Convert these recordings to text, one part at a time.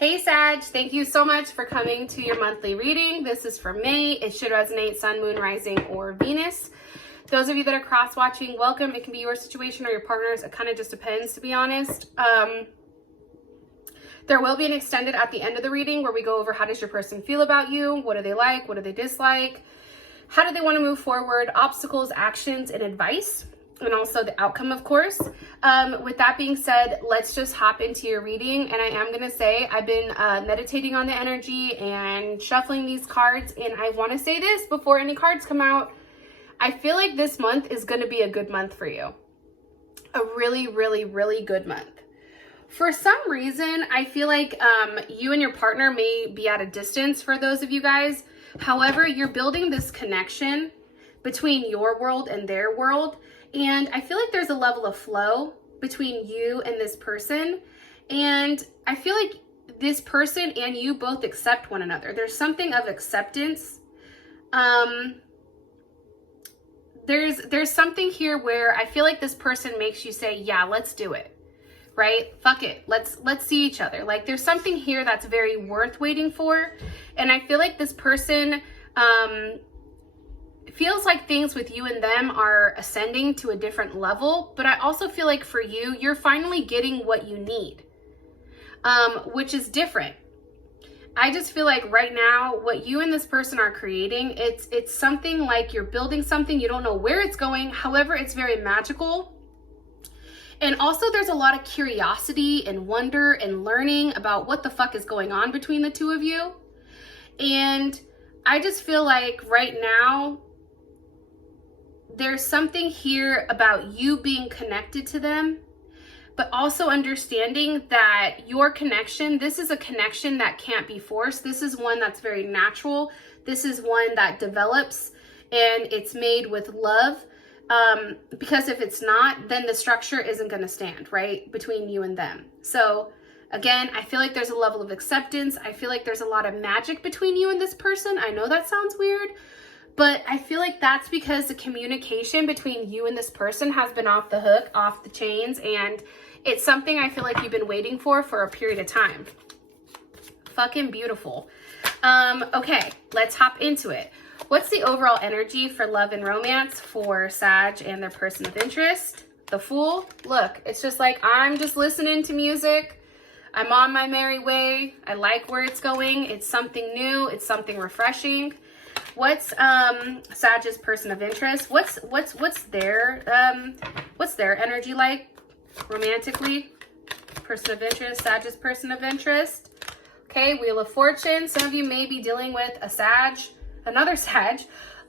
Hey Sag, thank you so much for coming to your monthly reading. This is for May. It should resonate Sun, Moon, Rising, or Venus. Those of you that are cross-watching, welcome. It can be your situation or your partner's. It kind of just depends, to be honest. There will be an extended at the end of the reading where we go over how does your person feel about you? What do they like? What do they dislike? How do they want to move forward? Obstacles, actions, and advice. And also the outcome, of course. With that being said, let's just hop into your reading. And I am going to say I've been meditating on the energy and shuffling these cards. And I want to say this before any cards come out. I feel like this month is going to be a good month for you. A really, really, really good month. For some reason, I feel like you and your partner may be at a distance for those of you guys. However, you're building this connection between your world and their world. And I feel like there's a level of flow between you and this person. And I feel like this person and you both accept one another. There's something of acceptance. There's something here where I feel like this person makes you say, yeah, let's do it. Right? Fuck it. Let's see each other. Like there's something here that's very worth waiting for. And I feel like this person, feels like things with you and them are ascending to a different level, but I also feel like for you, you're finally getting what you need, which is different. I just feel like right now, what you and this person are creating, it's something like you're building something, you don't know where it's going. However, it's very magical. And also there's a lot of curiosity and wonder and learning about what the fuck is going on between the two of you. And I just feel like right now, there's something here about you being connected to them, but also understanding that your connection, this is a connection that can't be forced. This is one that's very natural. This is one that develops and it's made with love. Because if it's not, then the structure isn't going to stand, right? Between you and them. So again, I feel like there's a level of acceptance. I feel like there's a lot of magic between you and this person. I know that sounds weird, but I feel like that's because the communication between you and this person has been off the hook, off the chains, and it's something I feel like you've been waiting for a period of time. Fucking beautiful. Okay, let's hop into it. What's the overall energy for love and romance for Sag and their person of interest? The Fool. Look, it's just like, I'm just listening to music. I'm on my merry way. I like where it's going. It's something new. It's something refreshing. What's Sag's person of interest? What's their energy like romantically? Person of interest, Sag's person of interest. Okay, Wheel of Fortune. Some of you may be dealing with a Sag, another Sag,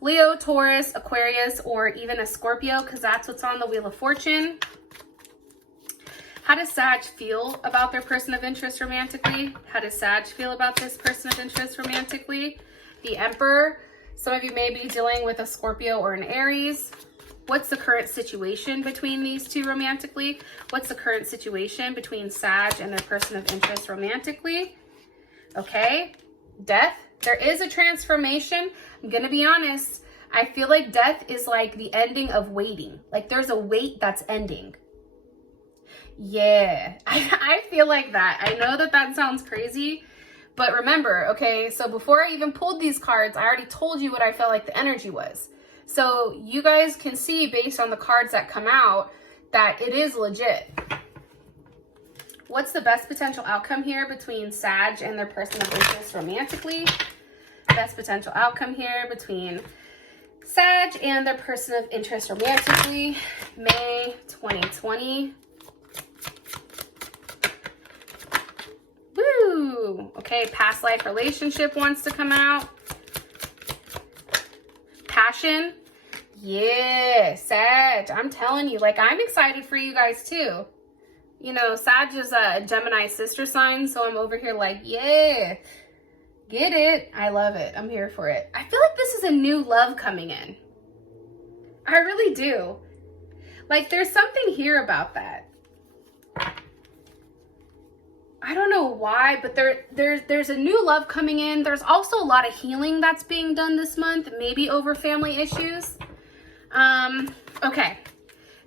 Leo, Taurus, Aquarius, or even a Scorpio, because that's what's on the Wheel of Fortune. How does Sag feel about their person of interest romantically? How does Sag feel about this person of interest romantically? The Emperor. Some of you may be dealing with a Scorpio or an Aries. What's the current situation between these two romantically? What's the current situation between Sag and their person of interest romantically? Okay. Death. There is a transformation. I'm going to be honest. I feel like death is like the ending of waiting. Like there's a wait that's ending. Yeah, I feel like that. I know that that sounds crazy, but remember, okay, so before I even pulled these cards, I already told you what I felt like the energy was. So you guys can see based on the cards that come out that it is legit. What's the best potential outcome here between Sag and their person of interest romantically? Best potential outcome here between Sag and their person of interest romantically, May 2020. Woo! Okay, past life relationship wants to come out. Passion. Yeah, Sag. I'm telling you, like, I'm excited for you guys too. You know, Sag is a Gemini sister sign, so I'm over here like, yeah, get it. I love it. I'm here for it. I feel like this is a new love coming in. I really do. Like, there's something here about that. I don't know why, but there's a new love coming in. There's also a lot of healing that's being done this month, maybe over family issues. Okay.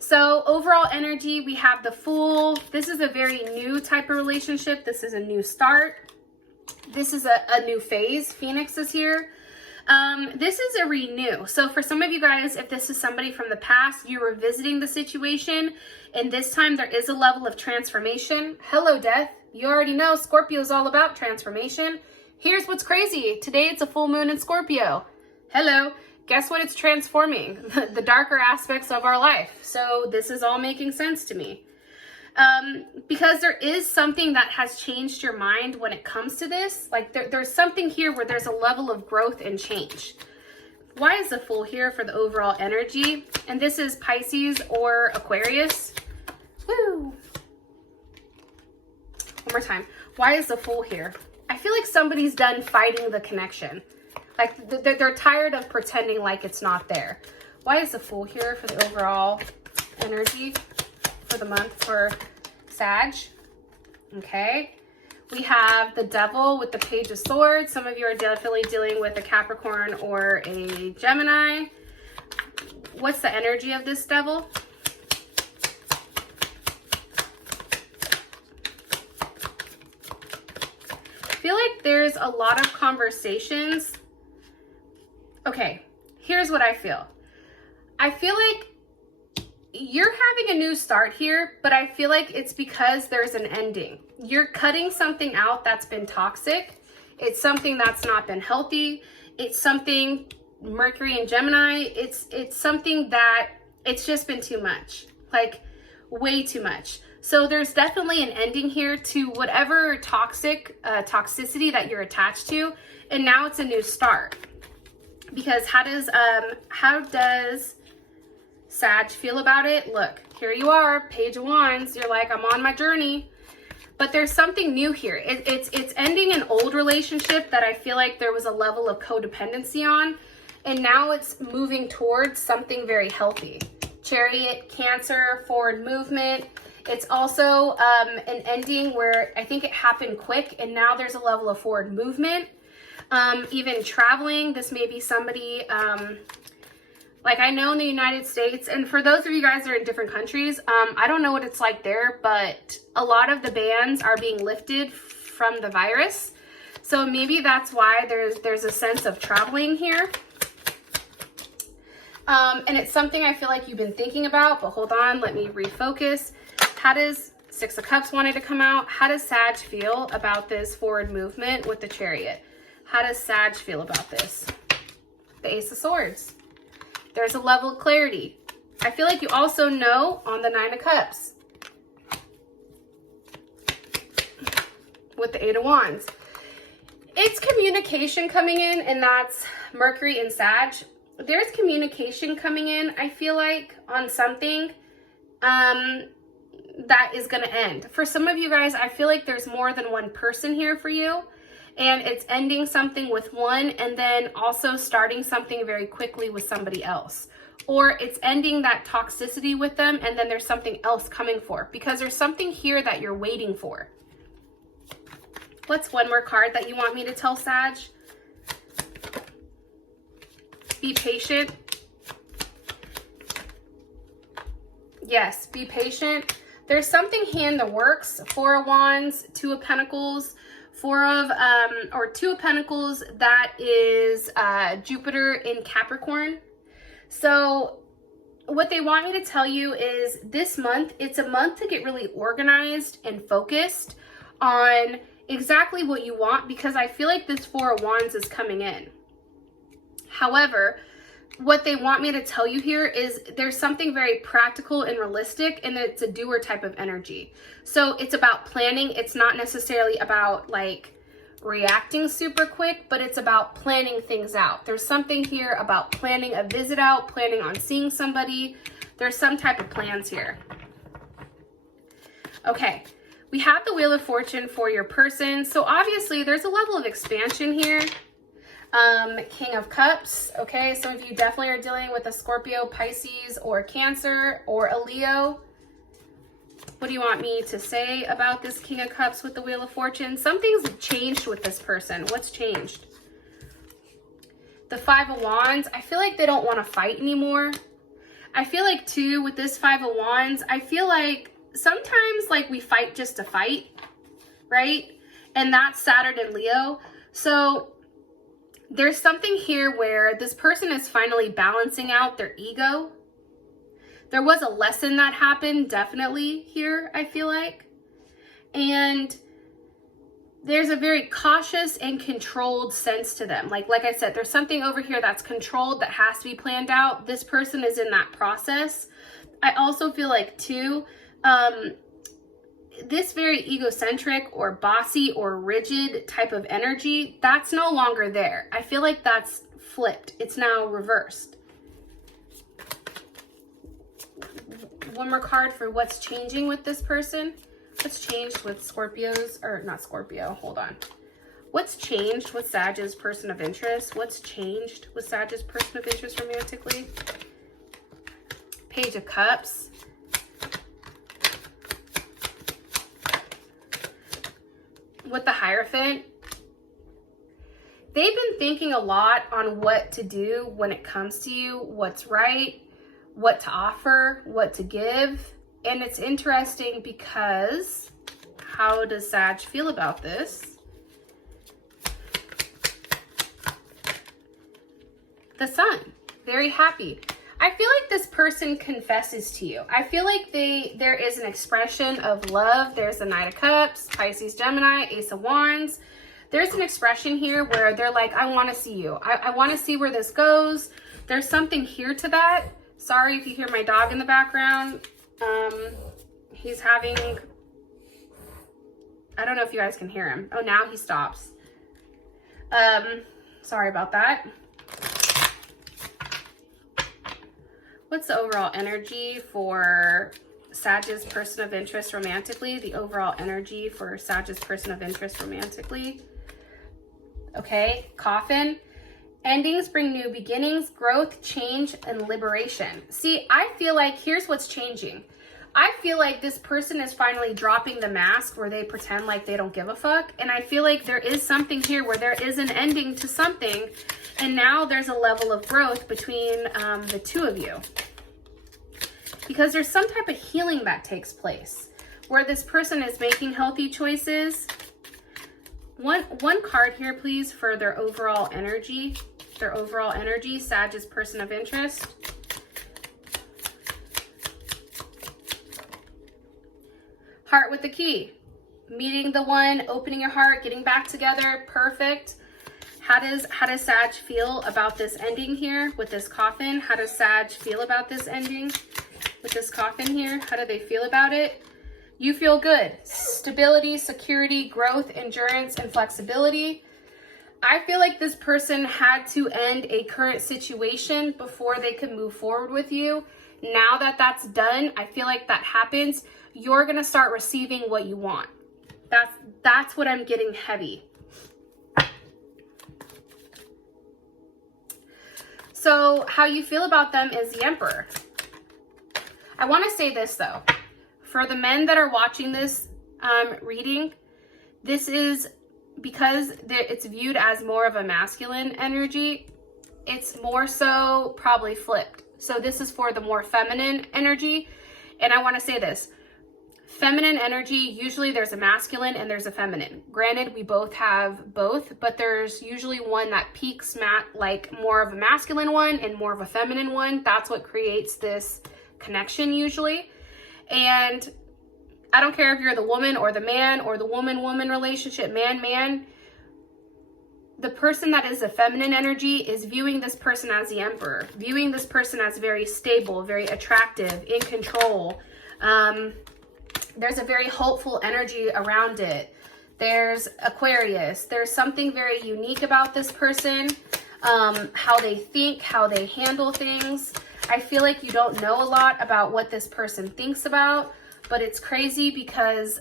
So overall energy, we have the Fool. This is a very new type of relationship. This is a new start. This is a new phase. Phoenix is here. This is a renew. So for some of you guys, if this is somebody from the past, you're revisiting the situation, and this time there is a level of transformation. Hello, Death. You already know Scorpio is all about transformation. Here's what's crazy. Today it's a full moon in Scorpio. Hello. Guess what it's transforming? The darker aspects of our life. So this is all making sense to me. Because there is something that has changed your mind when it comes to this. Like there's something here where there's a level of growth and change. Why is the Fool here for the overall energy? And this is Pisces or Aquarius. Woo! One more time. Why is the Fool here? I feel like somebody's done fighting the connection. Like they're tired of pretending like it's not there. Why is the Fool here for the overall energy for the month for Sag? Okay. We have the Devil with the Page of Swords. Some of you are definitely dealing with a Capricorn or a Gemini. What's the energy of this Devil? I feel like there's a lot of conversations. Okay, here's what I feel. I feel like you're having a new start here, but I feel like it's because there's an ending. You're cutting something out that's been toxic. It's something that's not been healthy. It's something, Mercury and Gemini, it's something that it's just been too much, like way too much. So there's definitely an ending here to whatever toxicity that you're attached to, and now it's a new start. Because how does Sag feel about it? Look, here you are, Page of Wands. You're like, I'm on my journey. But there's something new here. It's ending an old relationship that I feel like there was a level of codependency on. And now it's moving towards something very healthy. Chariot, Cancer, forward movement. It's also an ending where I think it happened quick. And now there's a level of forward movement. Even traveling. This may be somebody, like I know in the United States, and for those of you guys that are in different countries, I don't know what it's like there, but a lot of the bans are being lifted from the virus. So maybe that's why there's a sense of traveling here. And it's something I feel like you've been thinking about, but hold on, let me refocus. How does Six of Cups wanted to come out? How does Sag feel about this forward movement with the Chariot? How does Sag feel about this? The Ace of Swords. There's a level of clarity. I feel like you also know on the Nine of Cups. With the Eight of Wands. It's communication coming in, and that's Mercury and Sag. There's communication coming in, I feel like, on something that is going to end. For some of you guys, I feel like there's more than one person here for you. And it's ending something with one and then also starting something very quickly with somebody else. Or it's ending that toxicity with them and then there's something else coming for. Because there's something here that you're waiting for. What's one more card that you want me to tell Sag? Be patient. Yes, be patient. There's something here in the works. Four of Wands, Two of Pentacles. Two of Pentacles, that is Jupiter in Capricorn. So what they want me to tell you is this month, it's a month to get really organized and focused on exactly what you want, because I feel like this Four of Wands is coming in. However, what they want me to tell you here is there's something very practical and realistic, and it's a doer type of energy. So it's about planning. It's not necessarily about like reacting super quick, but it's about planning things out. There's something here about planning a visit out, planning on seeing somebody. There's some type of plans here. Okay, we have the Wheel of Fortune for your person. So obviously there's a level of expansion here. King of Cups. Okay, some of you definitely are dealing with a Scorpio, Pisces, or Cancer, or a Leo. What do you want me to say about this King of Cups with the Wheel of Fortune? Something's changed with this person. What's changed? The Five of Wands. I feel like they don't want to fight anymore. I feel like too, with this Five of Wands, I feel like sometimes like we fight just to fight, right? And that's Saturn and Leo. So there's something here where this person is finally balancing out their ego. There was a lesson that happened definitely here, I feel like. And there's a very cautious and controlled sense to them. Like I said, there's something over here that's controlled that has to be planned out. This person is in that process. I also feel like too, this very egocentric or bossy or rigid type of energy, that's no longer there. I feel like that's flipped. It's now reversed. One more card for what's changing with this person. What's changed with Scorpios, or not Scorpio, hold on. What's changed with Sag's person of interest? What's changed with Sag's person of interest romantically? Page of Cups. With the Hierophant, they've been thinking a lot on what to do when it comes to you, what's right, what to offer, what to give. And it's interesting because how does Sag feel about this? The Sun, very happy. I feel like this person confesses to you. I feel like there is an expression of love. There's the Knight of Cups, Pisces, Gemini, Ace of Wands. There's an expression here where they're like, I want to see you. I want to see where this goes. There's something here to that. Sorry if you hear my dog in the background. He's having, I don't know if you guys can hear him. Oh, now he stops. Sorry about that. What's the overall energy for Sag's person of interest romantically? The overall energy for Sag's person of interest romantically. Okay, Coffin. Endings bring new beginnings, growth, change, and liberation. See, I feel like here's what's changing. I feel like this person is finally dropping the mask where they pretend like they don't give a fuck. And I feel like there is something here where there is an ending to something. And now there's a level of growth between the two of you. Because there's some type of healing that takes place where this person is making healthy choices. One card here, please, for their overall energy. Their overall energy, Sag's person of interest. Heart with the Key. Meeting the one, opening your heart, getting back together, perfect. How does Sag feel about this ending here with this Coffin? How does Sag feel about this ending with this Coffin here? How do they feel about it? You feel good. Stability, security, growth, endurance, and flexibility. I feel like this person had to end a current situation before they could move forward with you. Now that that's done, I feel like that happens. You're going to start receiving what you want. That's what I'm getting heavy. So how you feel about them is the Emperor. I want to say this though. For the men that are watching this reading, this is because it's viewed as more of a masculine energy. It's more so probably flipped. So this is for the more feminine energy. And I want to say this. Feminine energy, usually there's a masculine and there's a feminine. Granted, we both have both, but there's usually one that peaks like more of a masculine one and more of a feminine one. That's what creates this connection usually. And I don't care if you're the woman or the man or the woman-woman relationship, man-man. The person that is a feminine energy is viewing this person as the Emperor, viewing this person as very stable, very attractive, in control. There's a very hopeful energy around it. There's Aquarius. There's something very unique about this person, how they think, how they handle things. I feel like you don't know a lot about what this person thinks about, but it's crazy because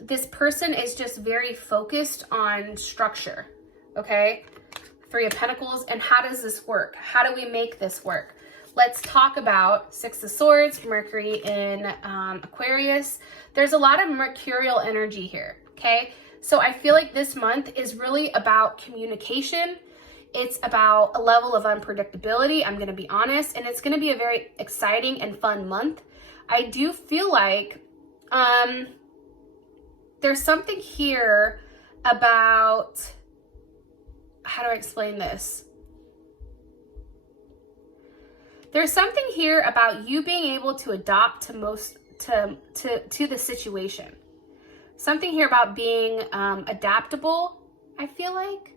this person is just very focused on structure, okay? Three of Pentacles, and how does this work? How do we make this work? Let's talk about Six of Swords, Mercury in Aquarius. There's a lot of mercurial energy here, okay? So I feel like this month is really about communication. It's about a level of unpredictability, I'm going to be honest, and it's going to be a very exciting and fun month. I do feel like there's something here about, how do I explain this? There's something here about you being able to adapt to the situation. Something here about being adaptable, I feel like.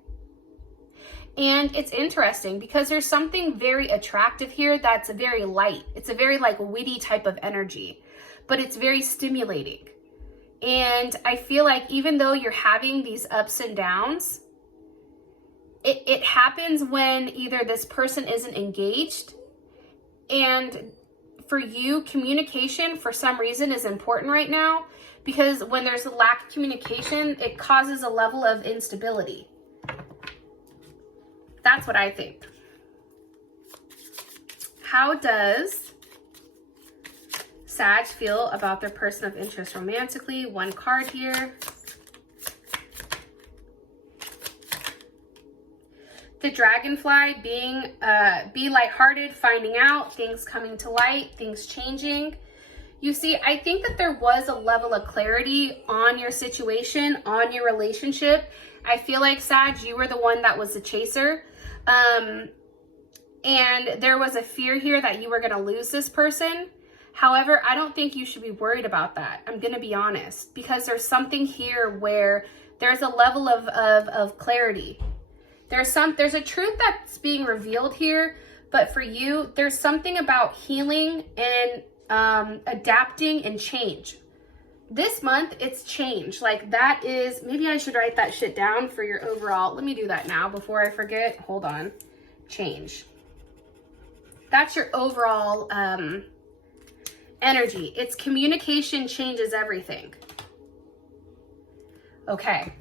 And it's interesting because there's something very attractive here that's very light. It's a very like witty type of energy, but it's very stimulating. And I feel like even though you're having these ups and downs, it happens when either this person isn't engaged, and for you, communication for some reason is important right now, because when there's a lack of communication, it causes a level of instability. That's what I think. How does Sag feel about their person of interest romantically? One card here. The dragonfly, be lighthearted, finding out, things coming to light, things changing. You see, I think that there was a level of clarity on your situation, on your relationship. I feel like, Sag, you were the one that was the chaser. And there was a fear here that you were going to lose this person. However, I don't think you should be worried about that. I'm going to be honest, because there's something here where there's a level of clarity. There's a truth that's being revealed here, but for you, there's something about healing and adapting and change. This month, it's change. Like that is, maybe I should write that shit down for your overall. Let me do that now before I forget. Hold on. Change. That's your overall energy. It's communication changes everything. Okay.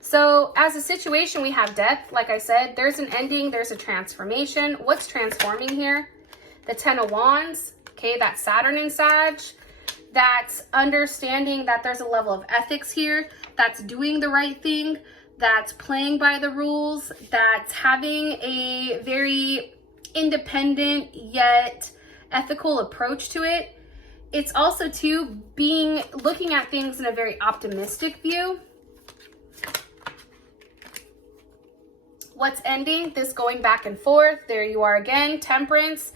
So as a situation, we have death. Like I said, there's an ending, there's a transformation. What's transforming here? The 10 of Wands. Okay, that's Saturn in Sag. That's understanding that there's a level of ethics here. That's doing the right thing. That's playing by the rules. That's having a very independent yet ethical approach to it. It's also too looking at things in a very optimistic view. What's ending? This going back and forth. There you are again. Temperance.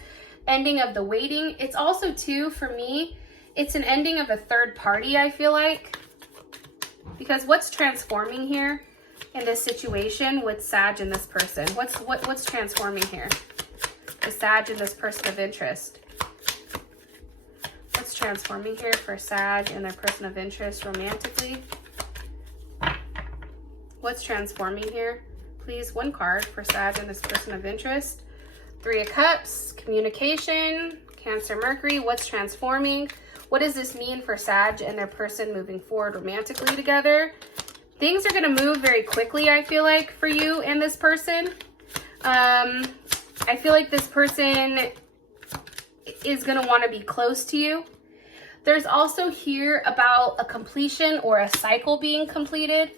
Ending of the waiting. It's also too, for me, it's an ending of a third party, I feel like. Because what's transforming here in this situation with Sag and this person? What's transforming here? The Sag and this person of interest. What's transforming here for Sag and their person of interest romantically? What's transforming here? Please, one card for Sag and this person of interest. 3 of Cups, communication, Cancer, Mercury. What's transforming? What does this mean for Sag and their person moving forward romantically together? Things are going to move very quickly, I feel like, for you and this person. I feel like this person is going to want to be close to you. There's also here about a completion or a cycle being completed.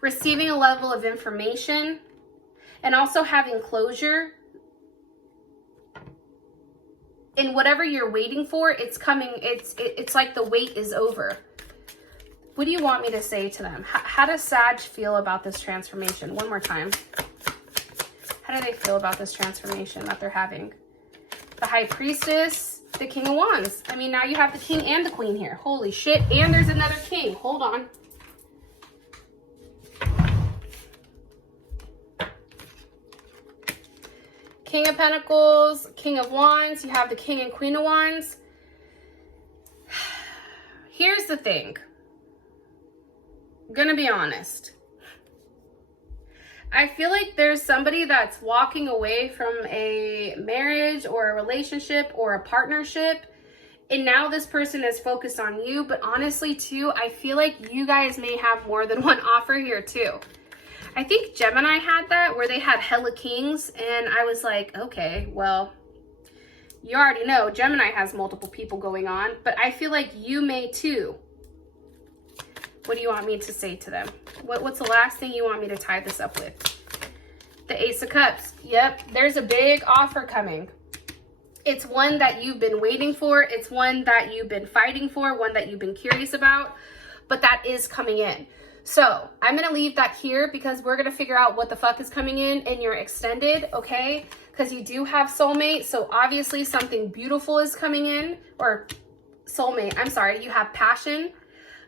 Receiving a level of information and also having closure. In whatever you're waiting for, it's coming. It's like the wait is over. What do you want me to say to them? How does Sag feel about this transformation? One more time. How do they feel about this transformation that they're having? The High Priestess, the King of Wands. I mean, now you have the King and the Queen here. Holy shit. And there's another King. Hold on. King of Pentacles, King of Wands. You have the King and Queen of Wands. Here's the thing. I'm gonna be honest. I feel like there's somebody that's walking away from a marriage or a relationship or a partnership, and now this person is focused on you. But honestly too, I feel like you guys may have more than one offer here too. I think Gemini had that, where they had hella kings, and I was like, okay, well, you already know Gemini has multiple people going on, but I feel like you may too. What do you want me to say to them? What's the last thing you want me to tie this up with? The Ace of Cups. Yep, there's a big offer coming. It's one that you've been waiting for. It's one that you've been fighting for, one that you've been curious about, but that is coming in. So I'm going to leave that here because we're going to figure out what the fuck is coming in your extended, okay? Because you do have soulmate. So obviously something beautiful is coming in, or soulmate. I'm sorry. You have passion,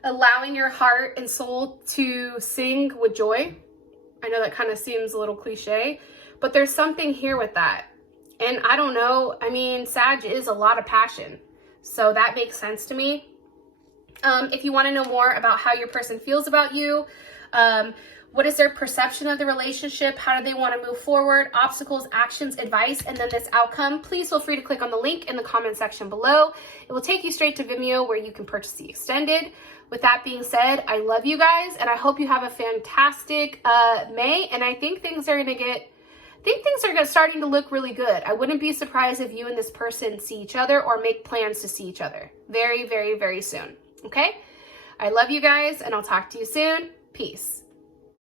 allowing your heart and soul to sing with joy. I know that kind of seems a little cliche, but there's something here with that. And I don't know. I mean, Sag is a lot of passion. So that makes sense to me. If you want to know more about how your person feels about you, what is their perception of the relationship, how do they want to move forward, obstacles, actions, advice, and then this outcome, please feel free to click on the link in the comment section below. It will take you straight to Vimeo where you can purchase the extended. With that being said, I love you guys, and I hope you have a fantastic May, and I think things are starting to look really good. I wouldn't be surprised if you and this person see each other or make plans to see each other very, very, very soon. Okay? I love you guys, and I'll talk to you soon. Peace.